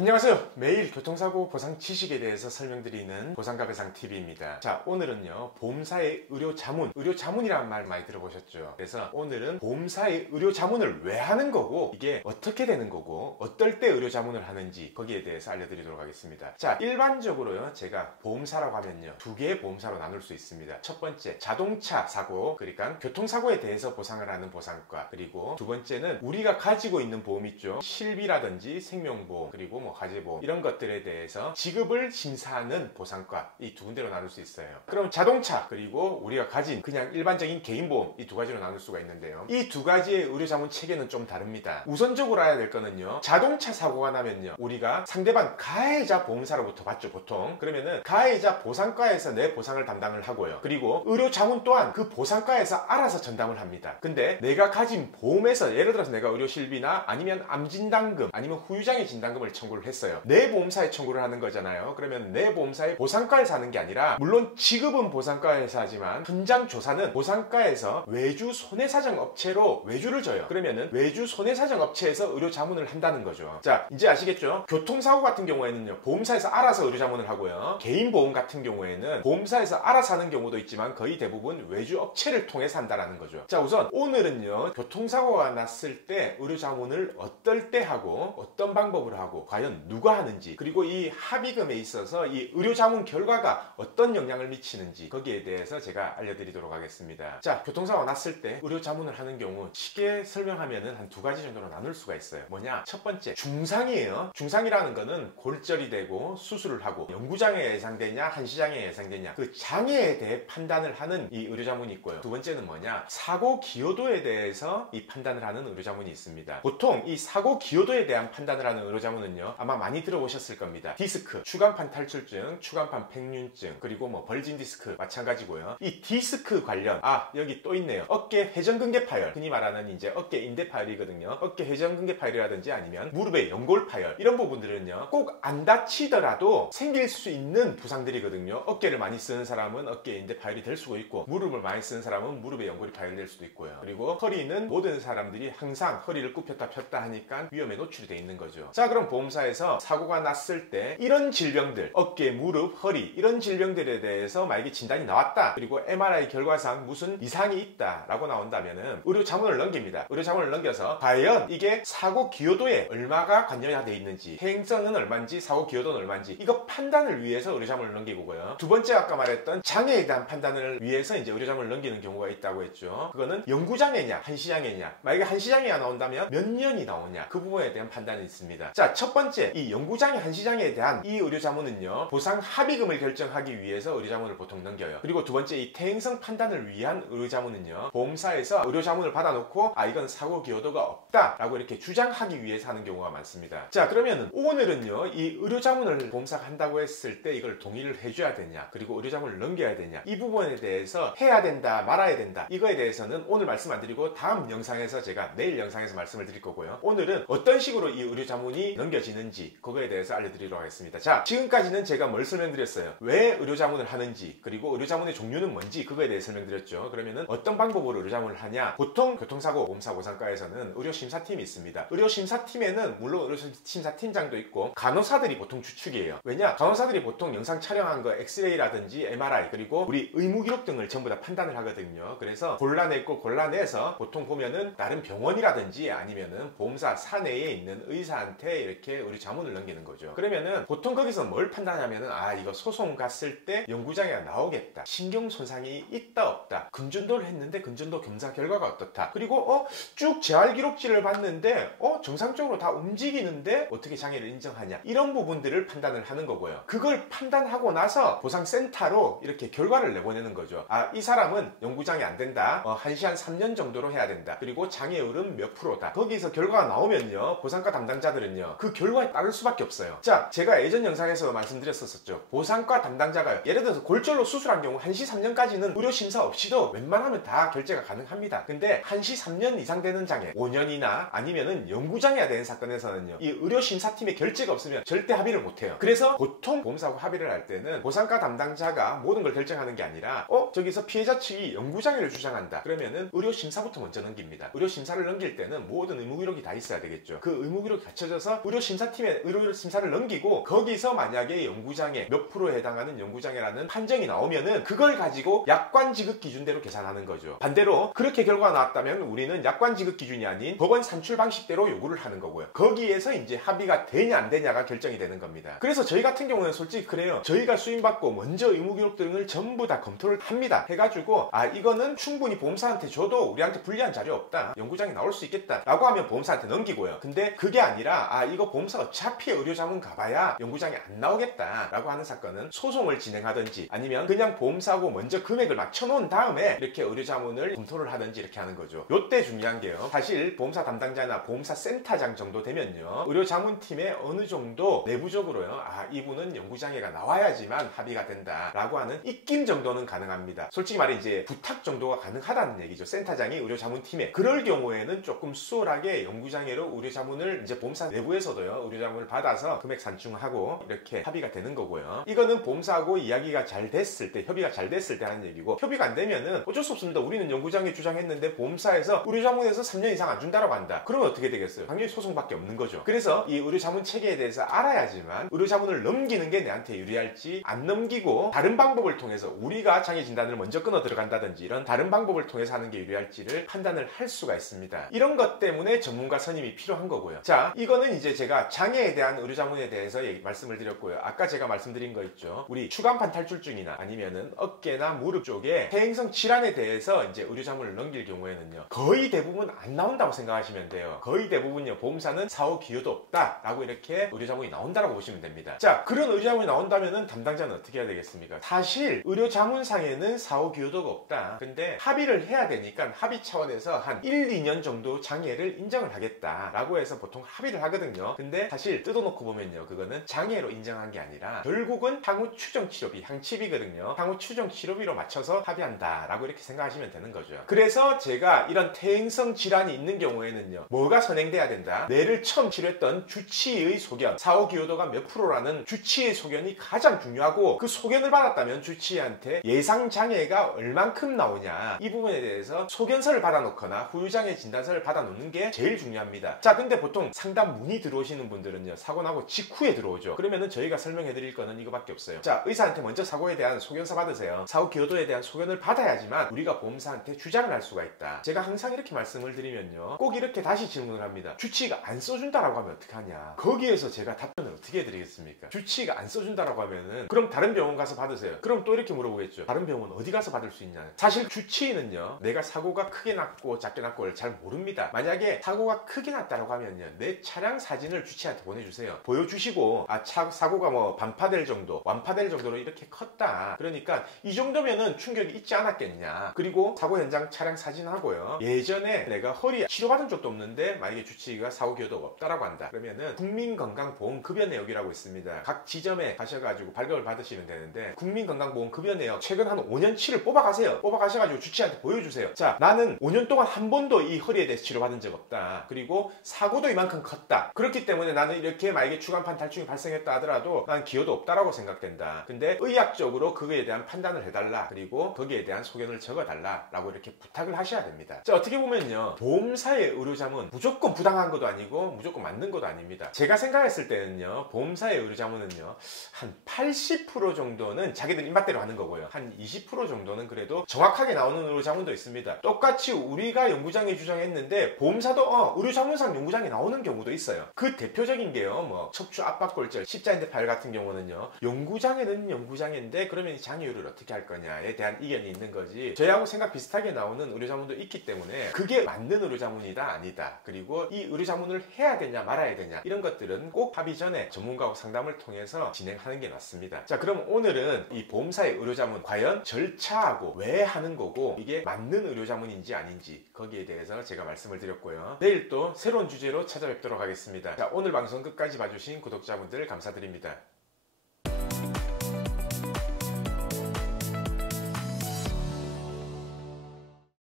안녕하세요. 매일 교통사고 보상 지식에 대해서 설명드리는 보상가배상TV입니다. 자, 오늘은요, 보험사의 의료자문이라는 말 많이 들어보셨죠? 그래서 오늘은 보험사의 의료자문을 왜 하는 거고, 이게 어떻게 되는 거고, 어떨 때 의료자문을 하는지 거기에 대해서 알려드리도록 하겠습니다. 자, 일반적으로요, 제가 보험사라고 하면요, 두 개의 보험사로 나눌 수 있습니다. 첫 번째, 자동차 사고, 그러니까 교통사고에 대해서 보상을 하는 보상과, 그리고 두 번째는 우리가 가지고 있는 보험 있죠. 실비라든지 생명보험, 그리고 가제보험 이런 것들에 대해서 지급을 심사하는 보상과 이 두 군데로 나눌 수 있어요. 그럼 자동차 그리고 우리가 가진 그냥 일반적인 개인보험 이 두 가지로 나눌 수가 있는데요. 이 두 가지의 의료자문 체계는 좀 다릅니다. 우선적으로 알아야 될 거는요, 자동차 사고가 나면요, 우리가 상대방 가해자 보험사로부터 받죠. 보통 그러면은 가해자 보상과에서 내 보상을 담당을 하고요, 그리고 의료자문 또한 그 보상과에서 알아서 전담을 합니다. 근데 내가 가진 보험에서, 예를 들어서 내가 의료실비나 아니면 암진단금 아니면 후유장애 진단금을 청구를 했어요. 내 보험사에 청구를 하는 거잖아요. 그러면 내 보험사의 보상과에서 하는 게 아니라, 물론 지급은 보상과에서 하지만 현장 조사는 보상과에서 외주 손해사정업체로 외주를 줘요. 그러면은 외주 손해사정업체에서 의료자문을 한다는 거죠. 자, 이제 아시겠죠? 교통사고 같은 경우에는요, 보험사에서 알아서 의료자문을 하고요, 개인보험 같은 경우에는 보험사에서 알아서 하는 경우도 있지만 거의 대부분 외주업체를 통해서 한다는 거죠. 자, 우선 오늘은요, 교통사고가 났을 때 의료자문을 어떨 때 하고 어떤 방법으로 하고 과연 누가 하는지, 그리고 이 합의금에 있어서 이 의료자문 결과가 어떤 영향을 미치는지 거기에 대해서 제가 알려드리도록 하겠습니다. 자, 교통사고가 났을 때 의료자문을 하는 경우 쉽게 설명하면은 한 두 가지 정도로 나눌 수가 있어요. 뭐냐? 첫 번째, 중상이에요. 중상이라는 거는 골절이 되고 수술을 하고 영구장애 예상되냐 한시장애 예상되냐, 그 장애에 대해 판단을 하는 이 의료자문이 있고요. 두 번째는 뭐냐? 사고 기여도에 대해서 이 판단을 하는 의료자문이 있습니다. 보통 이 사고 기여도에 대한 판단을 하는 의료자문은요, 아마 많이 들어보셨을 겁니다. 디스크, 추간판 탈출증, 추간판 팽윤증, 그리고 벌진 디스크 마찬가지고요. 이 디스크 관련, 여기 또 있네요. 어깨 회전근개 파열, 흔히 말하는 이제 어깨 인대 파열이거든요. 어깨 회전근개 파열이라든지 아니면 무릎의 연골 파열, 이런 부분들은요, 꼭 안 다치더라도 생길 수 있는 부상들이거든요. 어깨를 많이 쓰는 사람은 어깨 인대 파열이 될 수가 있고, 무릎을 많이 쓰는 사람은 무릎의 연골이 파열될 수도 있고요. 그리고 허리는 모든 사람들이 항상 허리를 굽혔다 폈다 하니까 위험에 노출이 돼 있는 거죠. 자, 그럼 보험사에서 사고가 났을 때 이런 질병들, 어깨, 무릎, 허리, 이런 질병들에 대해서 만약에 진단이 나왔다, 그리고 MRI 결과상 무슨 이상이 있다 라고 나온다면은 의료자문을 넘깁니다. 의료자문을 넘겨서 과연 이게 사고 기여도에 얼마가 관여되어 있는지, 해행성은 얼마인지, 사고 기여도는 얼마인지, 이거 판단을 위해서 의료자문을 넘기고요. 두 번째, 아까 말했던 장애에 대한 판단을 위해서 이제 의료자문을 넘기는 경우가 있다고 했죠. 그거는 영구장애냐 한시장애냐, 만약에 한시장애가 나온다면 몇 년이 나오냐, 그 부분에 대한 판단이 있습니다. 자, 첫 번째, 이 영구장애 한시장애에 대한 이 의료자문은요, 보상 합의금을 결정하기 위해서 의료자문을 보통 넘겨요. 그리고 두 번째, 이 퇴행성 판단을 위한 의료자문은요, 보험사에서 의료자문을 받아놓고 이건 사고 기여도가 없다 라고 이렇게 주장하기 위해서 하는 경우가 많습니다. 자, 그러면은 오늘은요, 이 의료자문을 보험사가 한다고 했을 때 이걸 동의를 해줘야 되냐, 그리고 의료자문을 넘겨야 되냐, 이 부분에 대해서 해야 된다 말아야 된다, 이거에 대해서는 오늘 말씀 안 드리고 다음 영상에서, 제가 내일 영상에서 말씀을 드릴 거고요. 오늘은 어떤 식으로 이 의료자문이 넘겨지는지 그거에 대해서 알려드리도록 하겠습니다. 자, 지금까지는 제가 뭘 설명드렸어요? 왜 의료자문을 하는지, 그리고 의료자문의 종류는 뭔지, 그거에 대해 설명드렸죠. 그러면은 어떤 방법으로 의료자문을 하냐? 보통 교통사고 보험사 보상과에서는 의료심사팀이 있습니다. 의료심사팀에는 물론 의료심사팀장도 있고 간호사들이 보통 주축이에요. 왜냐? 간호사들이 보통 영상 촬영한 거 엑스레이라든지 MRI, 그리고 우리 의무기록 등을 전부 다 판단을 하거든요. 그래서 골라냈고, 골라내서 보통 보면은 다른 병원이라든지 아니면은 보험사 사내에 있는 의사한테 이렇게 의료자문을 넘기는 거죠. 그러면은 보통 거기서 뭘 판단하면은, 이거 소송 갔을 때 영구장애가 나오겠다, 신경 손상이 있다 없다, 금전도를 했는데 금전도 검사 결과가 어떻다, 그리고 쭉 재활기록지를 봤는데 정상적으로 다 움직이는데 어떻게 장애를 인정하냐, 이런 부분들을 판단을 하는 거고요. 그걸 판단하고 나서 보상센터로 이렇게 결과를 내보내는 거죠. 이 사람은 영구장애 안 된다, 한시 한 3년 정도로 해야 된다, 그리고 장애율은 몇 프로다. 거기서 결과가 나오면요, 보상과 담당자들은요, 그 결과에 따를 수밖에 없어요. 자, 제가 예전 영상에서 말씀드렸었죠. 보상과 담당자가 예를 들어서 골절로 수술한 경우 한시 3년까지는 의료심사 없이도 웬만하면 다 결제가 가능합니다. 근데 한시 3년 이상 되는 장애, 5년이나 아니면은 영구장애가 되는 사건에서는요, 이 의료심사팀의 결제가 없으면 절대 합의를 못해요. 그래서 보통 보험사하고 합의를 할 때는 보상과 담당자가 모든 걸 결정하는 게 아니라 저기서 피해자 측이 영구장애를 주장한다, 그러면은 의료심사부터 먼저 넘깁니다. 의료심사를 넘길 때는 모든 의무기록이 다 있어야 되겠죠. 그 의무기록이 갖춰져서 의료심사 심사팀에 의료 심사를 넘기고 거기서 만약에 연구장애 몇 프로에 해당하는 연구장애라는 판정이 나오면은 그걸 가지고 약관 지급 기준대로 계산하는 거죠. 반대로 그렇게 결과가 나왔다면 우리는 약관 지급 기준이 아닌 법원 산출 방식대로 요구를 하는 거고요. 거기에서 이제 합의가 되냐 안 되냐가 결정이 되는 겁니다. 그래서 저희 같은 경우는 솔직히 그래요. 저희가 수임받고 먼저 의무교육 등을 전부 다 검토를 합니다. 해가지고 이거는 충분히 보험사한테 줘도 우리한테 불리한 자료 없다, 연구장에 나올 수 있겠다 라고 하면 보험사한테 넘기고요. 근데 그게 아니라 이거 보험사 어차피 의료자문 가봐야 연구장에 안 나오겠다 라고 하는 사건은 소송을 진행하든지 아니면 그냥 보험사하고 먼저 금액을 맞춰놓은 다음에 이렇게 의료자문을 검토를 하든지 이렇게 하는 거죠. 요때 중요한 게요, 사실 보험사 담당자나 보험사 센터장 정도 되면요, 의료자문팀에 어느 정도 내부적으로요, 이분은 연구장애가 나와야지만 합의가 된다 라고 하는 입김 정도는 가능합니다. 솔직히 말해 이제 부탁 정도가 가능하다는 얘기죠. 센터장이 의료자문팀에. 그럴 경우에는 조금 수월하게 연구장애로 의료자문을 이제 보험사 내부에서도요, 의료자문을 받아서 금액 산중하고 이렇게 합의가 되는 거고요. 이거는 보험사하고 이야기가 잘 됐을 때, 협의가 잘 됐을 때 하는 얘기고, 협의가 안 되면은 어쩔 수 없습니다. 우리는 연구장애 주장했는데 보험사에서 의료자문에서 3년 이상 안 준다라고 한다. 그러면 어떻게 되겠어요? 당연히 소송밖에 없는 거죠. 그래서 이 의료자문 체계에 대해서 알아야지만 의료자문을 넘기는 게 내한테 유리할지, 안 넘기고 다른 방법을 통해서 우리가 장애 진단을 먼저 끊어 들어간다든지 이런 다른 방법을 통해서 하는 게 유리할지를 판단을 할 수가 있습니다. 이런 것 때문에 전문가 선임이 필요한 거고요. 자, 이거는 이제 제가 장애에 대한 의료자문에 대해서 말씀을 드렸고요. 아까 제가 말씀드린 거 있죠. 우리 추간판 탈출증이나 아니면은 어깨나 무릎 쪽에 퇴행성 질환에 대해서 이제 의료자문을 넘길 경우에는요, 거의 대부분 안 나온다고 생각하시면 돼요. 거의 대부분요, 보험사는 사후 기여도 없다 라고 이렇게 의료자문이 나온다라고 보시면 됩니다. 자, 그런 의료자문이 나온다면은 담당자는 어떻게 해야 되겠습니까? 사실 의료자문상에는 사후 기여도가 없다. 근데 합의를 해야 되니까 합의 차원에서 한 1, 2년 정도 장애를 인정을 하겠다 라고 해서 보통 합의를 하거든요. 근데 사실 뜯어놓고 보면요, 그거는 장애로 인정한 게 아니라 결국은 향후 추정치료비, 향치비거든요. 향후 추정치료비로 맞춰서 합의한다 라고 이렇게 생각하시면 되는 거죠. 그래서 제가 이런 퇴행성 질환이 있는 경우에는요, 뭐가 선행돼야 된다? 뇌를 처음 치료했던 주치의 소견, 사후 기여도가 몇 프로라는 주치의 소견이 가장 중요하고, 그 소견을 받았다면 주치의한테 예상 장애가 얼만큼 나오냐, 이 부분에 대해서 소견서를 받아놓거나 후유장애 진단서를 받아놓는 게 제일 중요합니다. 자, 근데 보통 상담 문의 들어오시는 분들은요, 사고 나고 직후에 들어오죠. 그러면은 저희가 설명해 드릴 거는 이거밖에 없어요. 자, 의사한테 먼저 사고에 대한 소견서 받으세요. 사후 기여도에 대한 소견을 받아야지만 우리가 보험사한테 주장을 할 수가 있다. 제가 항상 이렇게 말씀을 드리면요, 꼭 이렇게 다시 질문을 합니다. 주치의가 안 써준다라고 하면 어떡하냐. 거기에서 제가 답변을 어떻게 해드리겠습니까? 주치의가 안 써준다라고 하면은 그럼 다른 병원 가서 받으세요. 그럼 또 이렇게 물어보겠죠. 다른 병원 어디 가서 받을 수 있냐. 사실 주치의는요, 내가 사고가 크게 났고 작게 났고를 잘 모릅니다. 만약에 사고가 크게 났다라고 하면요, 내 차량 사진을 주치의한테 보내주세요. 보여주시고 사고가 뭐 반파될 정도, 완파될 정도로 이렇게 컸다. 그러니까 이 정도면은 충격이 있지 않았겠냐. 그리고 사고 현장 차량 사진하고요, 예전에 내가 허리 치료받은 적도 없는데 만약에 주치의가 사고 기여도가 없다라고 한다. 그러면은 국민건강보험급여내역이라고 있습니다. 각 지점에 가셔가지고 발급을 받으시면 되는데, 국민건강보험급여내역 최근 한 5년치를 뽑아가세요. 뽑아가셔가지고 주치의한테 보여주세요. 자, 나는 5년 동안 한 번도 이 허리에 대해서 치료받은 적 없다. 그리고 사고도 이만큼 컸다. 그렇기 때문에 나는 이렇게 만약에 추간판 탈출이 발생했다 하더라도 난 기여도 없다라고 생각된다. 근데 의학적으로 그거에 대한 판단을 해달라. 그리고 거기에 대한 소견을 적어달라 라고 이렇게 부탁을 하셔야 됩니다. 자, 어떻게 보면요, 보험사의 의료자문 무조건 부당한 것도 아니고 무조건 맞는 것도 아닙니다. 제가 생각했을 때는요, 보험사의 의료자문은요, 한 80% 정도는 자기들 입맛대로 하는 거고요, 한 20% 정도는 그래도 정확하게 나오는 의료자문도 있습니다. 똑같이 우리가 연구장애 주장했는데 보험사도 의료자문상 연구장애 나오는 경우도 있어요. 그 대표적인 게요, 뭐 척추 압박골절, 십자인대 파열 같은 경우는요, 연구장애는 연구장애인데 그러면 이 장애율을 어떻게 할 거냐에 대한 이견이 있는 거지, 저희하고 생각 비슷하게 나오는 의료자문도 있기 때문에 그게 맞는 의료자문이다 아니다, 그리고 이 의료자문을 해야 되냐 말아야 되냐, 이런 것들은 꼭 합의 전에 전문가하고 상담을 통해서 진행하는 게 맞습니다. 자, 그럼 오늘은 이 보험사의 의료자문 과연 절차하고 왜 하는 거고 이게 맞는 의료자문인지 아닌지 거기에 대해서 제가 말씀을 드렸고요. 내일 또 새로운 주제로 찾아뵙도록 하겠습니다. 자, 오늘 방송 끝까지 봐주신 구독자분들 감사드립니다.